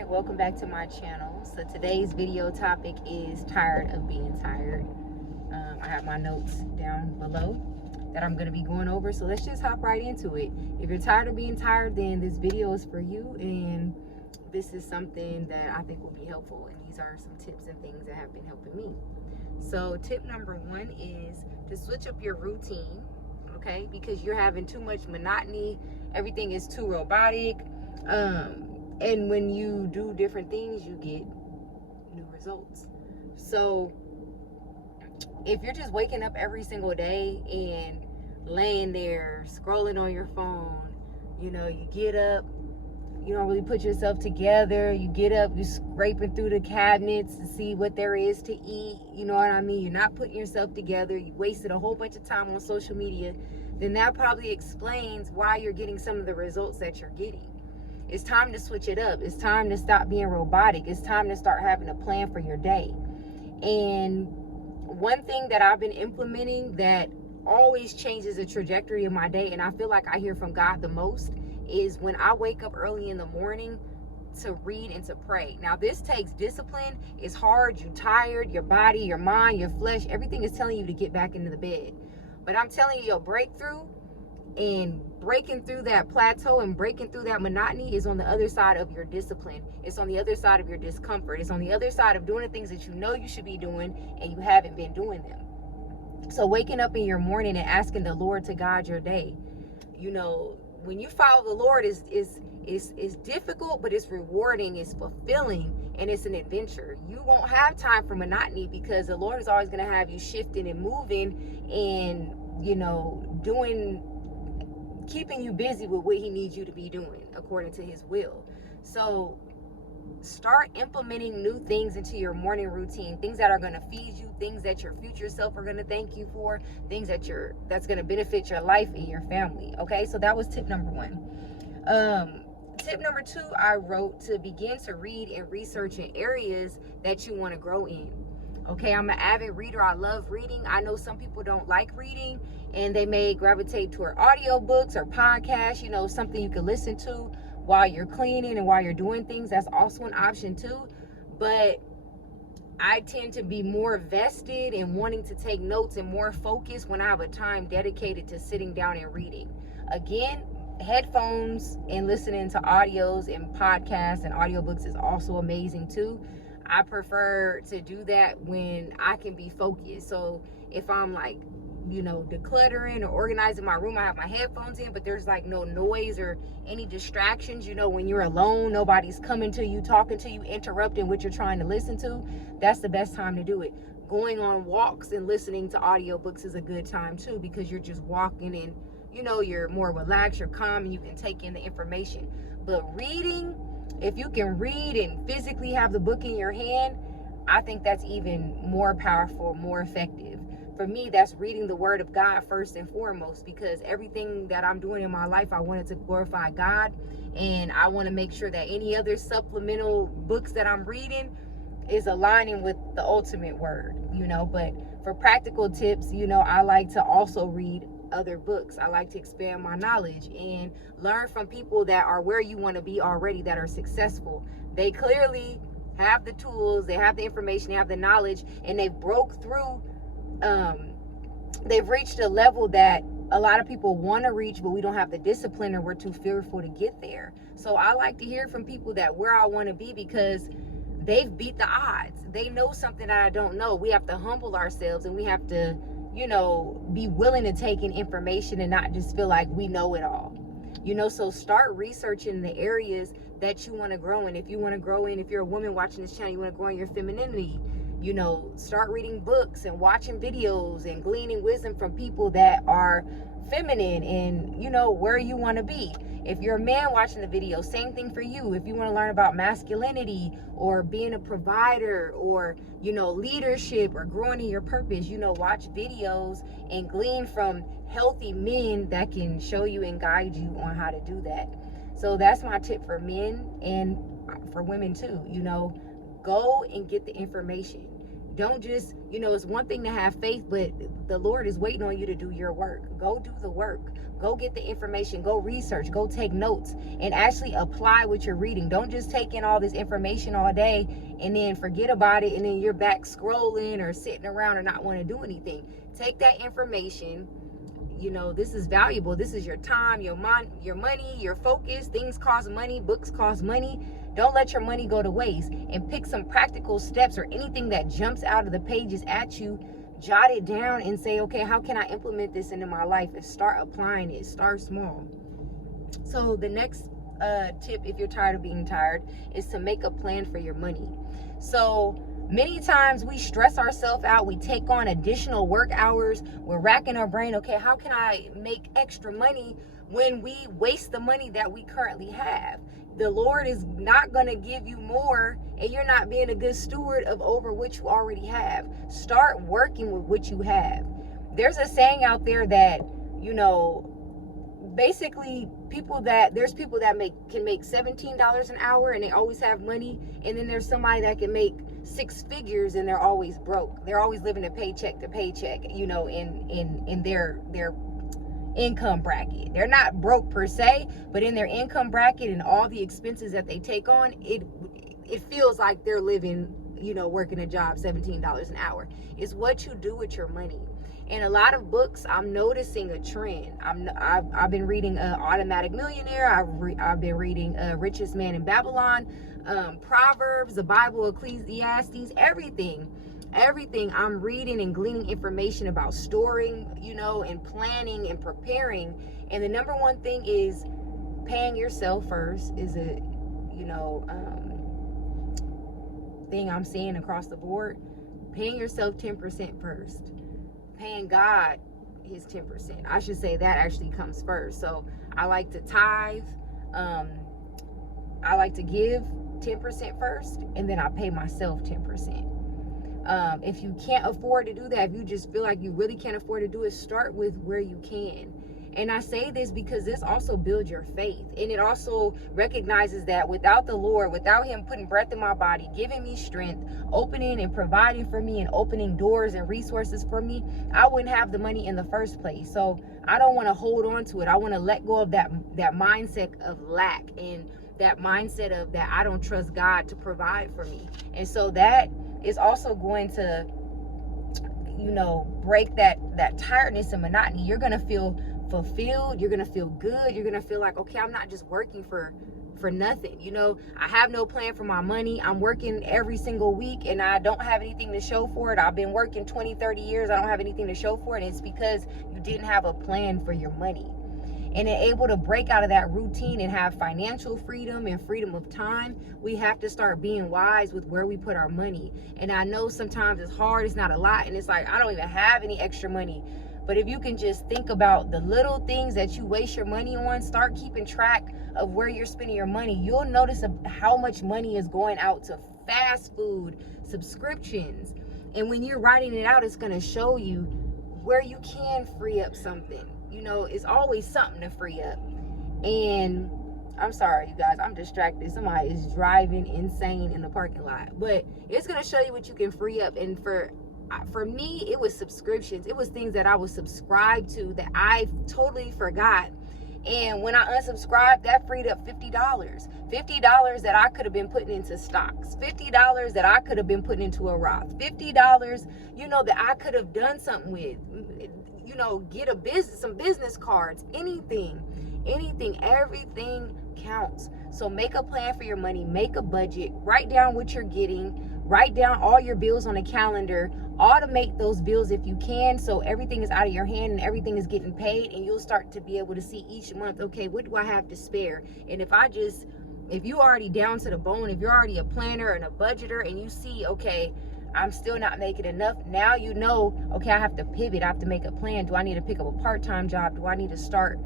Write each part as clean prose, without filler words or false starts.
right, welcome back to my channel. So today's video topic is tired of being tired. I have my notes down below that I'm going to be going over, so let's just hop right into it. If you're tired of being tired, then this video is for you, and this is something that I think will be helpful, and these are some tips and things that have been helping me. So tip number one is to switch up your routine, okay? Because you're having too much monotony, everything is too robotic. And when you do different things, you get new results. So if you're just waking up every single day and laying there scrolling on your phone, you get up, you don't really put yourself together. You get up, you scraping through the cabinets to see what there is to eat. You know what I mean? You're not putting yourself together. You wasted a whole bunch of time on social media. Then that probably explains why you're getting some of the results that you're getting. It's time to switch it up. It's time to stop being robotic. It's time to start having a plan for your day. And one thing that I've been implementing that always changes the trajectory of my day, and I feel like I hear from God the most, is when I wake up early in the morning to read and to pray. Now, this takes discipline. It's hard. You're tired. Your body, your mind, your flesh, everything is telling you to get back into the bed. But I'm telling you, your breakthrough and breaking through that plateau and breaking through that monotony is on the other side of your discipline. It's on the other side of your discomfort. It's on the other side of doing the things that you know you should be doing and you haven't been doing them. So waking up in your morning and asking the Lord to guide your day. When you follow the Lord is difficult, but it's rewarding, it's fulfilling, and it's an adventure. You won't have time for monotony because the Lord is always going to have you shifting and moving and, keeping you busy with what he needs you to be doing according to his will. So start implementing new things into your morning routine, things that are going to feed you, things that your future self are going to thank you for, things that's going to benefit your life and your family. Okay, so that was tip number one. Tip number two, I wrote to begin to read and research in areas that you want to grow in. Okay, I'm an avid reader. I love reading. I know some people don't like reading and they may gravitate toward audiobooks or podcasts, something you can listen to while you're cleaning and while you're doing things. That's also an option too. But I tend to be more vested in wanting to take notes and more focused when I have a time dedicated to sitting down and reading. Again, headphones and listening to audios and podcasts and audiobooks is also amazing too. I prefer to do that when I can be focused. So if I'm decluttering or organizing my room, I have my headphones in, but there's no noise or any distractions. When you're alone, nobody's coming to you, talking to you, interrupting what you're trying to listen to. That's the best time to do it. Going on walks and listening to audiobooks is a good time too, because you're just walking and you're more relaxed, you're calm, and you can take in the information. But reading, if you can read and physically have the book in your hand, I think that's even more powerful, more effective. For me, that's reading the word of God first and foremost, because everything that I'm doing in my life, I want it to glorify God, and I want to make sure that any other supplemental books that I'm reading is aligning with the ultimate word, but for practical tips, I like to also read other books. I like to expand my knowledge and learn from people that are where you want to be already, that are successful. They clearly have the tools, they have the information, they have the knowledge, and they broke through. They've reached a level that a lot of people want to reach, but we don't have the discipline or we're too fearful to get there. So I like to hear from people that where I want to be, because they've beat the odds. They know something that I don't know. We have to humble ourselves, and we have to be willing to take in information and not just feel like we know it all. So start researching the areas that you want to grow in. If you're a woman watching this channel, you want to grow in your femininity, start reading books and watching videos and gleaning wisdom from people that are feminine and, where you want to be. If you're a man watching the video, same thing for you. If you want to learn about masculinity or being a provider or, leadership or growing in your purpose, watch videos and glean from healthy men that can show you and guide you on how to do that. So that's my tip for men and for women too. Go and get the information. Don't just, it's one thing to have faith, but the Lord is waiting on you to do your work. Go do the work. Go get the information. Go research. Go take notes and actually apply what you're reading. Don't just take in all this information all day and then forget about it, and then you're back scrolling or sitting around or not want to do anything. Take that information. This is valuable. This is your time, your money, your focus. Things cost money. Books cost money. Don't let your money go to waste, and pick some practical steps or anything that jumps out of the pages at you. Jot it down and say, okay, how can I implement this into my life? And start applying it. Start small. So the next tip, if you're tired of being tired, is to make a plan for your money. So many times we stress ourselves out. We take on additional work hours. We're racking our brain. Okay, how can I make extra money when we waste the money that we currently have? The Lord is not going to give you more, and you're not being a good steward of over what you already have. Start working with what you have. There's a saying out there that, basically there's people that can make $17 an hour and they always have money, and then there's somebody that can make six figures and they're always broke. They're always living a paycheck to paycheck, in their income bracket. They're not broke per se, but in their income bracket and all the expenses that they take on, it feels like they're living, working a job, $17 an hour. It's what you do with your money. In a lot of books, I'm noticing a trend. I've been reading Automatic Millionaire. I've been reading Richest Man in Babylon, Proverbs, the Bible, Ecclesiastes, everything I'm reading and gleaning information about storing, and planning and preparing. And the number one thing is paying yourself first is a, thing I'm seeing across the board. Paying yourself 10% first. Paying God his 10%. I should say that actually comes first. So I like to tithe. I like to give 10% first, and then I pay myself 10%. If you can't afford to do that, if you just feel like you really can't afford to do it, start with where you can. And I say this because this also builds your faith, and it also recognizes that without the Lord, without him putting breath in my body, giving me strength, opening and providing for me, and opening doors and resources for me, I wouldn't have the money in the first place. So I don't want to hold on to it. I want to let go of that mindset of lack, and that mindset of that I don't trust God to provide for me. And so that is also going to, break that tiredness and monotony. You're going to feel fulfilled. You're going to feel good. You're going to feel like, okay, I'm not just working for nothing. I have no plan for my money. I'm working every single week and I don't have anything to show for it. I've been working 20, 30 years. I don't have anything to show for it. And it's because you didn't have a plan for your money. And able to break out of that routine and have financial freedom and freedom of time, we have to start being wise with where we put our money. And I know sometimes it's hard, it's not a lot, and it's like, I don't even have any extra money. But if you can just think about the little things that you waste your money on, start keeping track of where you're spending your money, you'll notice how much money is going out to fast food, subscriptions. And when you're writing it out, it's going to show you where you can free up something. It's always something to free up. And I'm sorry, you guys, I'm distracted. Somebody is driving insane in the parking lot. But it's going to show you what you can free up. And for me, it was subscriptions. It was things that I was subscribed to that I totally forgot. And when I unsubscribed, that freed up $50. $50 that I could have been putting into stocks. $50 that I could have been putting into a Roth. $50, that I could have done something with. Get some business cards, anything, everything counts. So make a plan for your money, make a budget, write down what you're getting, write down all your bills on a calendar, automate those bills if you can, so everything is out of your hand and everything is getting paid, and you'll start to be able to see each month, okay, what do I have to spare? And if you already down to the bone, if you're already a planner and a budgeter and you see, okay, I'm still not making enough. Now okay, I have to pivot. I have to make a plan. Do I need to pick up a part-time job? Do I need to start,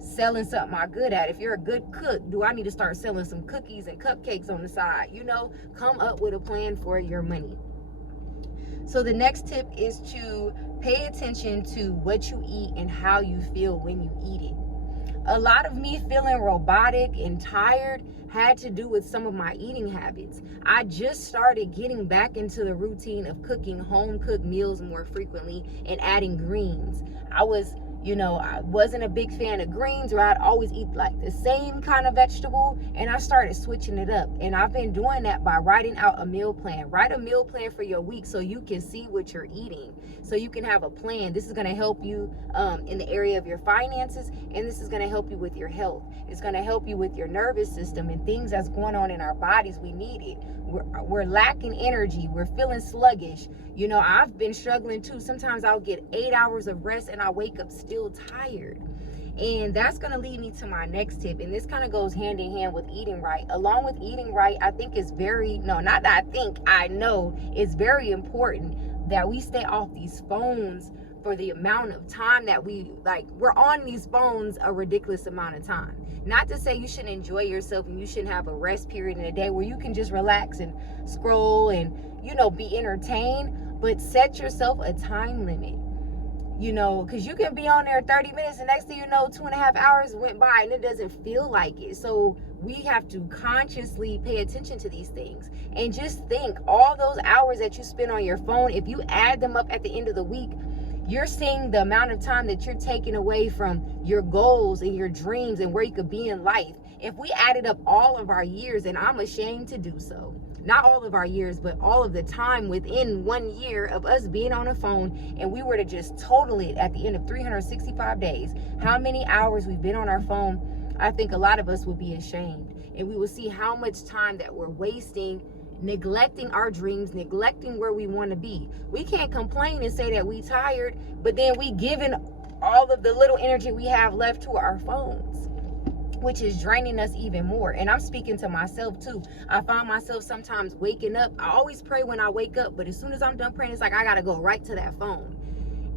selling something I'm good at? If you're a good cook, do I need to start selling some cookies and cupcakes on the side? Come up with a plan for your money. So the next tip is to pay attention to what you eat and how you feel when you eat it. A lot of me feeling robotic and tired had to do with some of my eating habits. I just started getting back into the routine of cooking home cooked meals more frequently and adding greens. I wasn't a big fan of greens, or I'd always eat like the same kind of vegetable, and I started switching it up. And I've been doing that by writing out a meal plan. Write a meal plan for your week so you can see what you're eating, so you can have a plan. This is going to help you in the area of your finances, and this is going to help you with your health. It's going to help you with your nervous system and things that's going on in our bodies. We need it. We're lacking energy. We're feeling sluggish. I've been struggling too. Sometimes I'll get 8 hours of rest and I wake up still tired. And that's going to lead me to my next tip. And this kind of goes hand in hand with eating right. Along with eating right, I know it's very important that we stay off these phones for the amount of time that we're on these phones a ridiculous amount of time. Not to say you shouldn't enjoy yourself and you shouldn't have a rest period in a day where you can just relax and scroll and, be entertained, but set yourself a time limit. Because you can be on there 30 minutes and next thing you know, 2.5 hours went by and it doesn't feel like it. So we have to consciously pay attention to these things and just think all those hours that you spend on your phone, if you add them up at the end of the week, you're seeing the amount of time that you're taking away from your goals and your dreams and where you could be in life. If we added up all of our years, and I'm ashamed to do so, not all of our years, but all of the time within 1 year of us being on a phone, and we were to just total it at the end of 365 days, how many hours we've been on our phone, I think a lot of us would be ashamed. And we will see how much time that we're wasting, neglecting our dreams, neglecting where we want to be. We can't complain and say that we tired, but then we giving all of the little energy we have left to our phones, which is draining us even more. And I'm speaking to myself too. I find myself sometimes waking up. I always pray when I wake up, but as soon as I'm done praying, it's like I gotta go right to that phone.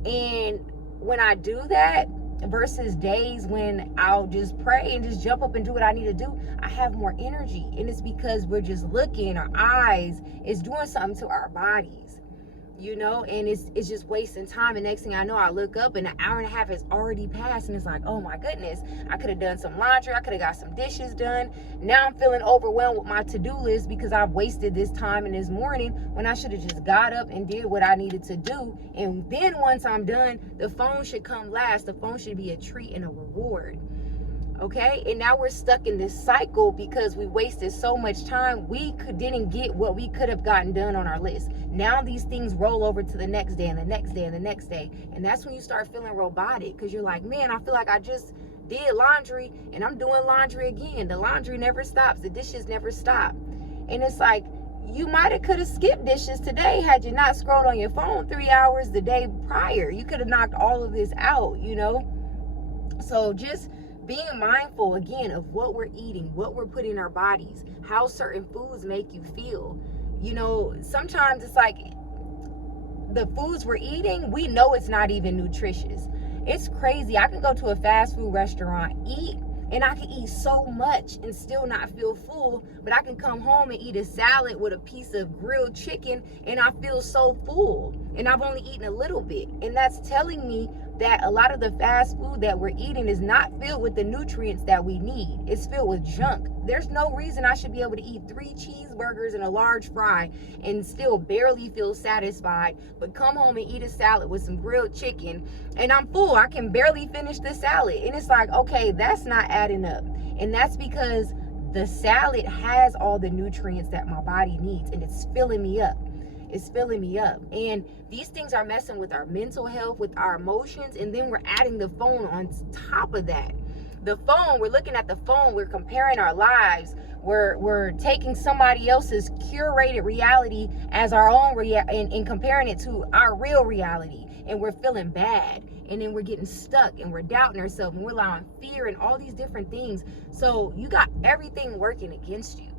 And when I do that, versus days when I'll just pray and just jump up and do what I need to do, I have more energy. And it's because we're just looking, our eyes is doing something to our bodies, and it's just wasting time. And next thing I know, I look up and an hour and a half has already passed, and it's like, oh my goodness, I could have done some laundry, I could have got some dishes done. Now I'm feeling overwhelmed with my to-do list because I've wasted this time in this morning when I should have just got up and did what I needed to do. And then once I'm done, the phone should come last. The phone should be a treat and a reward. Okay, and now we're stuck in this cycle because we wasted so much time. We didn't get what we could have gotten done on our list. Now these things roll over to the next day and the next day and the next day, and that's when you start feeling robotic, because you're like, man, I feel like I just did laundry and I'm doing laundry again. The laundry never stops, the dishes never stop. And it's like, you could have skipped dishes today had you not scrolled on your phone 3 hours the day prior. You could have knocked all of this out. So just being mindful again of what we're eating, what we're putting in our bodies, how certain foods make you feel. Sometimes it's like the foods we're eating, we know it's not even nutritious. It's crazy. I can go to a fast food restaurant, eat, and I can eat so much and still not feel full, but I can come home and eat a salad with a piece of grilled chicken and I feel so full, and I've only eaten a little bit. And that's telling me that a lot of the fast food that we're eating is not filled with the nutrients that we need. It's filled with junk. There's no reason I should be able to eat 3 cheeseburgers and a large fry and still barely feel satisfied, but come home and eat a salad with some grilled chicken and I'm full. I can barely finish the salad. And it's like, okay, that's not adding up. And that's because the salad has all the nutrients that my body needs, and it's filling me up. It's filling me up. And these things are messing with our mental health, with our emotions, and then we're adding the phone on top of that. The phone, we're looking at the phone, we're comparing our lives, we're taking somebody else's curated reality as our own and comparing it to our real reality, and we're feeling bad, and then we're getting stuck and we're doubting ourselves and we're allowing fear and all these different things. So you got everything working against you.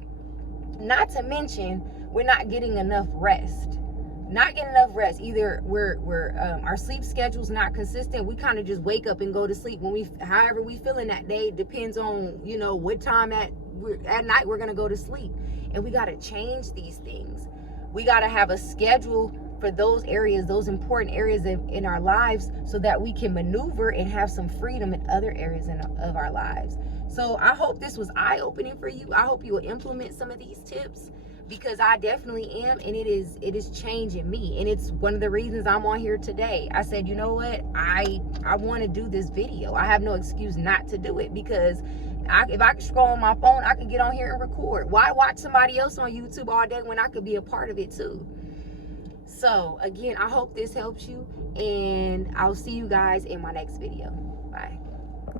Not to mention, we're not getting enough rest. Either our sleep schedule's not consistent. We kind of just wake up and go to sleep however we feeling that day. Depends on what time at night we're gonna go to sleep. And we got to change these things. We got to have a schedule for those areas, those important areas in our lives, so that we can maneuver and have some freedom in other areas of our lives. So I hope this was eye-opening for you. I hope you will implement some of these tips, because I definitely am, and it is changing me, and it's one of the reasons I'm on here today. I said, you know what, I want to do this video. I have no excuse not to do it, because if I could scroll on my phone, I could get on here and record. Why watch somebody else on YouTube all day when I could be a part of it too? So again, I hope this helps you, and I'll see you guys in my next video. Bye.